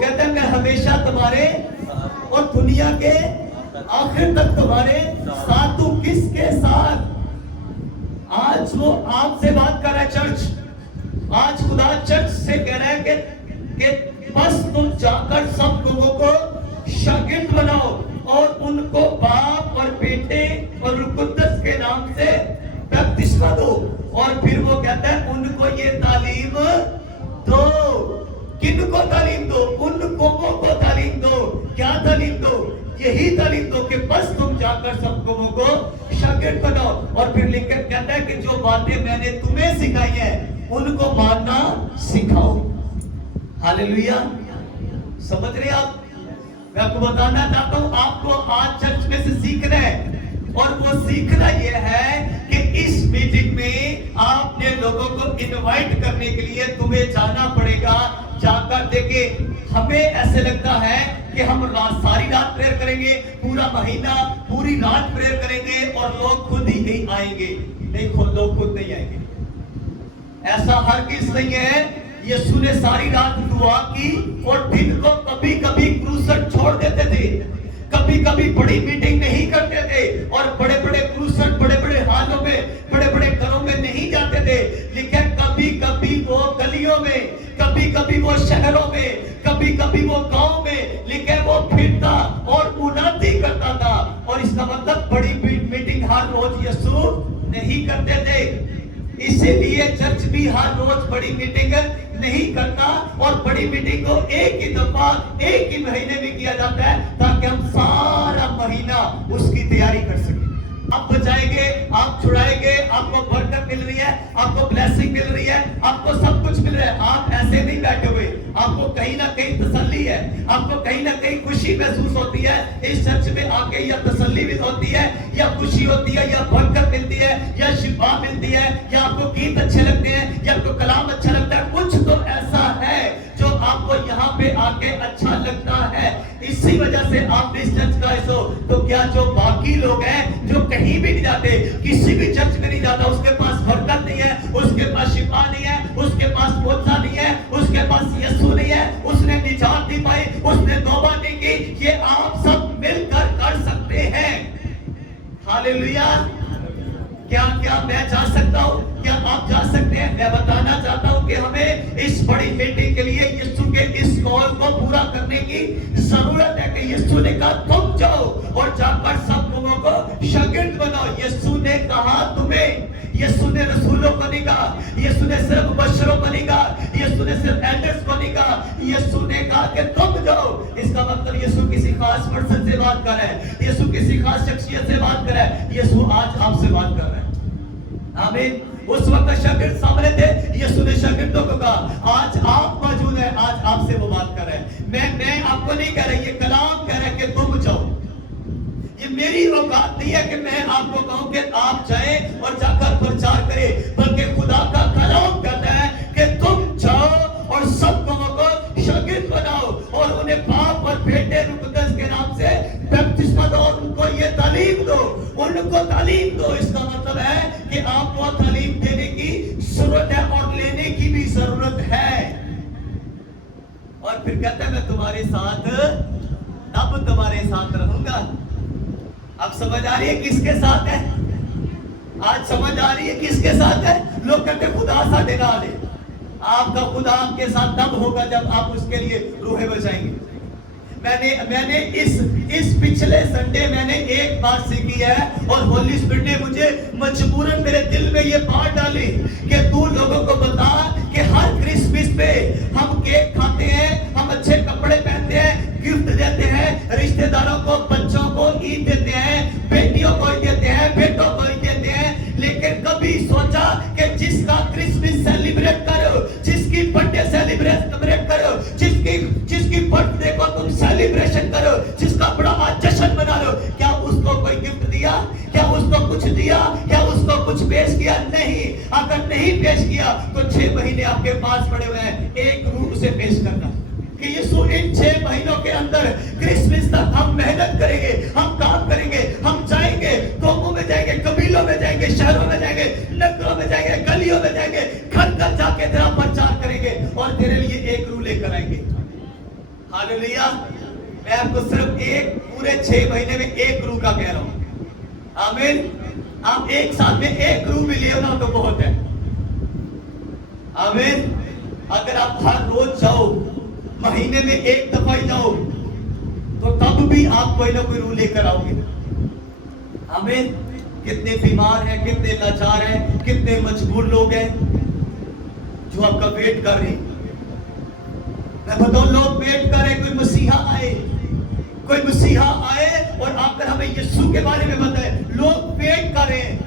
कहता है मैं हमेशा तुम्हारे और दुनिया के आखिर तक तुम्हारे साथ हूं। किसके साथ? आज वो आपसे बात कर रहा है चर्च। आज खुदा चर्च से कह रहा है कि बस तुम जाकर सब लोगों को शागिर्द बनाओ और उनको बाप और बेटे और रूह कुद्दस के नाम से बपतिस्मा दो। और फिर वो कहता है उनको ये तालीम दो। किनको तालीम दो? उन कौमों को तालीम दो। क्या तालीम दो? यही तालीम दो कि बस तुम जाकर सब कौमों को शागिर्द बनाओ। और फिर लिखकर कहता है कि जो बातें मैंने तुम्हें सिखाई है उनको मानना सिखाओ। हालेलुया। समझ रहे आप? मैं आपको बताना चाहता हूं, आपको आज चर्च में से सीखना है। और वो सीखना ये है कि इस मीटिंग में आपने लोगों को इनवाइट करने के लिए तुम्हें जाना पड़ेगा। जाकर देखे, हमें ऐसे लगता है कि हम सारी रात प्रेयर करेंगे, पूरा महीना पूरी रात प्रेयर करेंगे और लोग खुद ही नहीं आएंगे। देखो, लोग खुद नहीं आएंगे, ऐसा हर किस नहीं है। यीशु ने सारी रात दुआ की और दिन को कभी कभी क्रूसर छोड़ देते थे, कभी कभी बड़ी मीटिंग नहीं करते थे और बड़े बड़े क्रूसर बड़े बड़े हालों में बड़े बड़े घरों में नहीं जाते थे। लेकिन कभी कभी वो गलियों में, कभी कभी वो शहरों में, कभी कभी वो गांव में, लेकिन वो फिरता और उन्नति करता था। और इसका मतलब बड़ी मीटिंग हर रोज यीशु नहीं करते थे। इसीलिए चर्च भी हर रोज बड़ी मीटिंग नहीं करता और बड़ी मीटिंग को एक ही दफा एक ही महीने में किया जाता है ताकि हम सारा महीना उसकी तैयारी कर सकें। आप बचाएंगे, आप छुड़ाएंगे, आपको बरकत मिल रही है, आपको ब्लेसिंग मिल रही है, आपको सब कुछ मिल रहा है। आप ऐसे नहीं बैठे हुए, आपको कहीं ना कहीं तसल्ली है, आपको कहीं ना कहीं खुशी महसूस होती है। इस चर्च में आके या तसल्ली भी होती है, या खुशी होती है, या बरकत मिलती है, या शिफा मिलती है, या आपको गीत अच्छे लगते हैं, या आपको कलाम अच्छा लगता है। कुछ तो ऐसा है जो आपको यहाँ पे आके अच्छा लगता है। इसी वजह से आप इस चर्च का हिस्सा हो। तो क्या जो बाकी लोग हैं जो कहीं भी नहीं जाते, किसी भी चर्च में नहीं जाता, उसके पास बरकत नहीं है, उसके पास शिफा नहीं है, उसके पास मोजा नहीं है, उसके पास यीशु नहीं है, उसने निजात नहीं पाई, उसने तौबा नहीं की, ये आप सब मिलकर कर सकते हैं। हालेलुया। क्या क्या मैं जा सकता हूँ? क्या आप जा सकते हैं? मैं बताना चाहता हूँ कि हमें इस बड़ी मीटिंग के लिए यीशु के इस कॉल को पूरा करने की जरूरत है कि यीशु ने कहा तुम जाओ और जाकर सब लोगों को शागिर्द बनाओ। यीशु ने कहा तुम्हें, यीशु ने रसूलों को नहीं कहा, यीशु ने सिर्फ बशरों को नहीं कहा, यीशु ने सिर्फ एल्डर्स को नहीं कहा, यीशु ने कहा कि तुम जाओ। इसका मतलब यीशु किसी खास पर्सन से बात कर रहा है, यीशु किसी खास शख्सियत से बात कर रहा है। यीशु आज आपसे बात कर रहा है। आमीन। उस वक्त शागिर्द सामने थे, यीशु ने शागिर्दों को कहा आज आप मौजूद हैं, आज आपसे वो बात कर रहे हैं। मैं आपको नहीं कह रहा, ये कलाम कह रहा है कि तुम जाओ। ये मेरी औकात नहीं है कि मैं आपको कहूं कि आप जाएं और जाकर प्रचार करें, बल्कि खुदा का कलाम कहता है कि तुम जाओ और सब लोगों को शागिर्द बनाओ और उन्हें बाप और बेटे रूह कुद्दस के नाम से बपतिस्मा दो और उनको ये तालीम दो, उनको तालीम दो। इसका मतलब है कि आपको तालीम देने की जरूरत है और लेने की भी जरूरत है। और फिर कहता है मैं तुम्हारे साथ तब तुम्हारे साथ रहूंगा। अब समझ आ रही है किसके साथ है? आज समझ आ रही है किसके साथ है? लोग कहते खुदा साडे नाल है। आपका खुदा आपके साथ तब होगा जब आप उसके लिए रूहें बचाएंगे। मैंने इस पिछले संडे मैंने एक बात सीखी है और होली स्पिरिट ने मुझे मजबूरन मेरे दिल में ये बात डाली कि तू लोगों को बता कि हर क्रिसमस पे हम केक खाते हैं, हम अच्छे कपड़े पहनते हैं, गिफ्ट देते हैं, रिश्तेदारों को, बच्चों को ईद देते हैं, बेटियों को ईद देते हैं, बेटों को ईद देते हैं। लेकिन कभी सोचा कि जिसका क्रिसमस सेलिब्रेट करो, जिसकी बर्थडे सेलिब्रेट करो, जिसकी बर्थडे को तुम सेलिब्रेशन करो, जिसका बड़ा जश्न मना लो, क्या उसको कोई गिफ्ट दिया? क्या उसको कुछ दिया? क्या उसको कुछ पेश किया? नहीं। अगर नहीं पेश किया तो 6 महीने आपके पास पड़े हुए हैं, एक रूप से पेश करना कि यीशु इन 6 महीनों के अंदर क्रिसमस तक हम मेहनत करेंगे, हम काम करेंगे, हम जाएंगे, गांवों में जाएंगे, कबीलों में जाएंगे, शहरों में जाएंगे, नगरों में जाएंगे, गलियों में जाएंगे, घर घर जाके तेरा प्रचार करेंगे और तेरे लिए एक रूह लेकर आएंगे। हालेलुया। मैं आपको सिर्फ एक पूरे 6 महीने में एक रू का कह रहा हूं। आमीन। आप एक साल में एक रू भी ले ना तो बहुत है। आमीन। अगर आप हर रोज जाओ, महीने में एक दफा ही जाओ, तो तब भी आप कोई ना कोई रू लेकर आओगे। आमीन। कितने बीमार हैं, कितने लाचार हैं, कितने मजबूर लोग हैं जो आपका वेट कर रहे हैं। मैं बताऊं, लोग वेट कर रहे, कोई मसीहा आए, कोई मसीहा आए और आकर हमें यीशु के बारे में बताए। लोग वेट कर रहे हैं,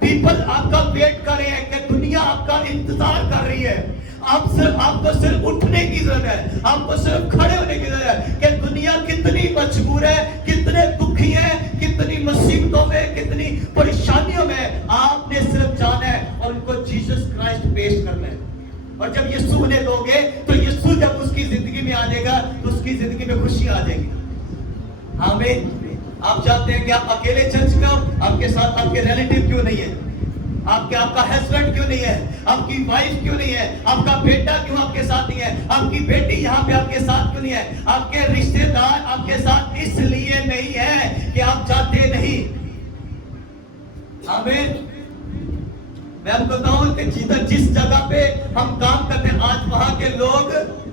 पीपल आपका वेट कर रहे हैं कि दुनिया आपका इंतजार कर रही है। आपको सिर्फ उठने की जरूरत है, आपको सिर्फ खड़े होने की जरूरत है कि दुनिया कितनी मजबूर है, कितने दुखी है, कितनी मुसीबतों में, कितनी परेशानियों में। आपने सिर्फ जाना है और उनको जीसस क्राइस्ट पेश करना है। और जब यीशु उन्हें दोगे तो यीशु जब उसकी जिंदगी में आ जाएगा तो उसकी जिंदगी में खुशी आ जाएगी। आमीन। आप जानते हैं कि आप अकेले चर्च में हो, आपके साथ आपके रिलेटिव क्यों नहीं है, आपका हस्बैंड क्यों नहीं है, आपकी वाइफ क्यों नहीं है, आपका बेटा क्यों आपके साथ नहीं है, आपकी बेटी यहाँ पे आपके साथ क्यों नहीं है, आपके रिश्तेदार आपके साथ इसलिए नहीं है कि आप जाते नहीं। आमीन। मैं आपको बताऊं कि जिस जगह पे हम काम करते हैं, आज वहां के लोग,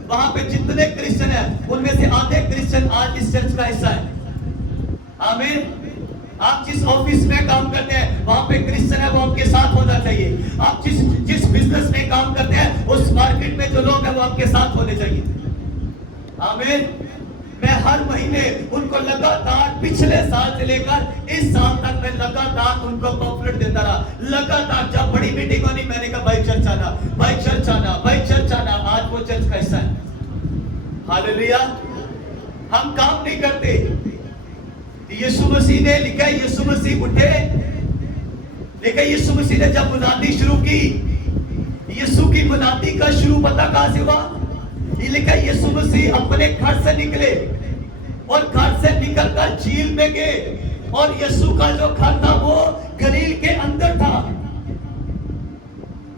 वहां पे जितने क्रिश्चियन हैं उनमें से आधे क्रिश्चियन आज इस चर्च का हिस्सा है। आमीन। आप जिस ऑफिस में काम करते हैं वहां पे क्रिश्चियन है, वो आपके साथ होना चाहिए। आप जिस बिजनेस में काम करते हैं उस मार्केट में जो लोग हैं वो आपके साथ होने चाहिए। आमीन। मैं हर महीने उनको लगातार पिछले साल से लेकर इस साल तक मैं लगातार उनको पॉपुलेट देता रहा। लगातार जब बड़ी मीटिंग होनी मैंने कहा भाई चर्च आना, भाई चर्च आना, भाई चर्च आना। आज वो चर्च का हिस्सा है। हालेलुया। हम काम नहीं करते। यीशु मसीह ने लिखा, यीशु मसीह उठे, लिखा यीशु मसीह ने जब मुनादी शुरू की, यीशु की मुनादी का शुरू पता कहां से हुआ? ये लिखा यीशु मसीह अपने घर से निकले और घर से निकलकर झील में गए और यीशु का जो घर था वो गलील के अंदर था।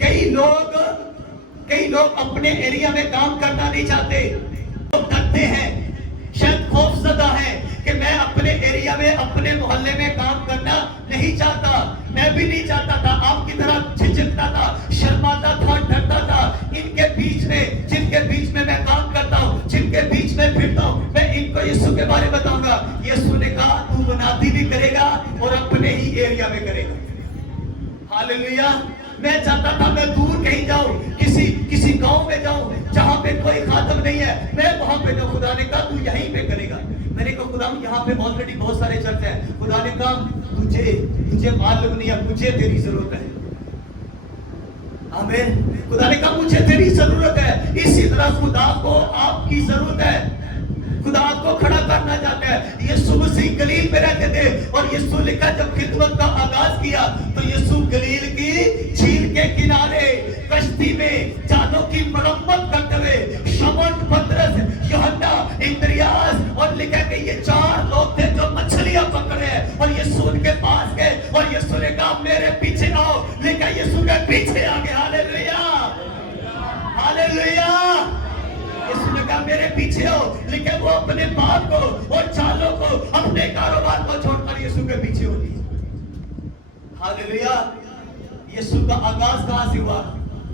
कई लोग अपने एरिया में काम करना नहीं चाहते, लोग डरते हैं, शायद खौफजदा है कि मैं अपने एरिया में, अपने मोहल्ले में काम करना नहीं चाहता। मैं भी नहीं चाहता था, आपकी तरह झिझकता था, शर्माता था, डरता था। इनके बीच में, जिनके बीच में मैं काम करता हूँ, जिनके बीच में फिरता हूँ, मैं इनको यीशु के बारे में बताऊंगा। यीशु ने कहा तू मुनादी भी करेगा और अपने ही एरिया में करेगा। हालेलुया। मैं चाहता था मैं दूर कहीं जाऊं, किसी गांव में जाऊं जहां पे कोई खातम नहीं है, मैं वहां पे जाऊं। खुदा ने कहा तू यहीं पे करेगा। मैंने कहा खुदा यहाँ पे ऑलरेडी बहुत सारे चर्च है। खुदा ने कहा तुझे मालूम नहीं है, मुझे तेरी जरूरत है। आमीन। खुदा ने कहा मुझे तेरी जरूरत है। इसी तरह खुदा को आपकी जरूरत है। खुदा आपको खड़ा करना चाहता है। यीशु मसीह गलील में रहते थे और यीशु लिखा जब खिदमत का आगाज किया तो यीशु गलील की झील के किनारे कश्ती में जानों की मरम्मत करते हुए शमौन, पतरस, यूहन्ना, इंद्रियास और लिखा कि ये 4 लोग थे जो मछलियां पकड़ रहे हैं और यीशु उनके पास गए और यीशु ने कहा मेरे पीछे आओ। लिखा यीशु के पीछे आ गए। Hallelujah, hallelujah. यीशु ने कहा मेरे पीछे हो। लिखे वो अपने बाप को और चालों को, अपने कारोबार को छोड़कर यीशु के पीछे होती है। हालेलुया। यीशु का आगाज कहां से हुआ?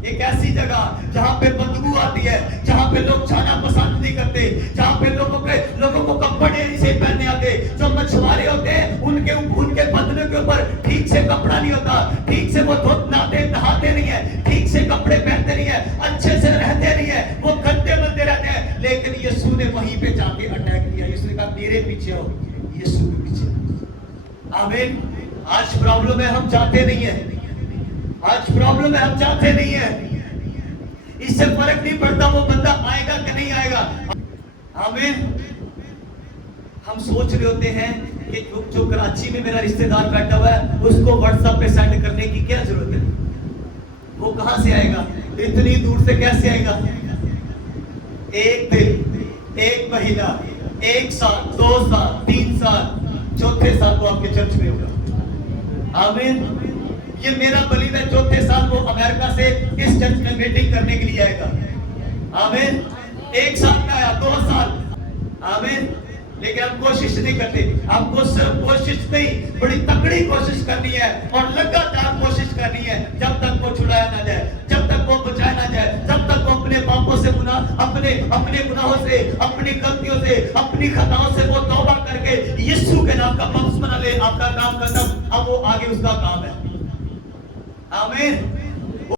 एक ऐसी जगह जहां पे बदबू आती है, जहां पे लोग जाना पसंद नहीं करते, जहां पे लोगों को कपड़े नहीं से पहनने आते। जो मछुआरे होते हैं उनके बदनों के ऊपर ठीक से कपड़ा नहीं होता, ठीक से वो नहाते नहीं है, ठीक से कपड़े पहनते नहीं है, अच्छे से रहते नहीं है, वो गंदे बनते रहते हैं। लेकिन यीशु ने वहीं पे जाके अटैक किया। यीशु ने कहा मेरे पीछे हो, यीशु के पीछे। आमीन। आज प्रॉब्लम है हम जाते नहीं है, आज प्रॉब्लम है हम जाते नहीं है। इससे फर्क नहीं पड़ता वो बंदा आएगा कि नहीं आएगा। आमीन। हम सोच रहे होते हैं कि जो कराची में मेरा रिश्तेदार बैठा हुआ है उसको व्हाट्सएप पे सेंड करने की क्या जरूरत है, वो कहां से आएगा, इतनी दूर से कैसे आएगा। एक दिन, एक महीना, 1 साल, 2 साल, 3 साल, चौथे साल वो आपके चर्च में होगा। आमीन। ये मेरा बलीव है चौथे साल वो अमेरिका से इस चर्च में मीटिंग करने के लिए आएगा। आमीन। 1 साल में आया, 2 साल, आमीन। लेकिन हम कोशिश नहीं करते। आपको सिर्फ कोशिश नहीं, बड़ी तकड़ी कोशिश करनी है और लगातार कोशिश करनी है, जब तक वो छुड़ाया ना जाए, जब तक वो बचाया ना जाए, जब तक वो अपने पापों से अपने गुनाहों से, अपनी गलतियों से, अपनी खताओं से वो तौबा करके यीशु के नाम का बपतिस्मा ले। आपका काम खत्म, अब वो आगे उसका काम है। आमीन।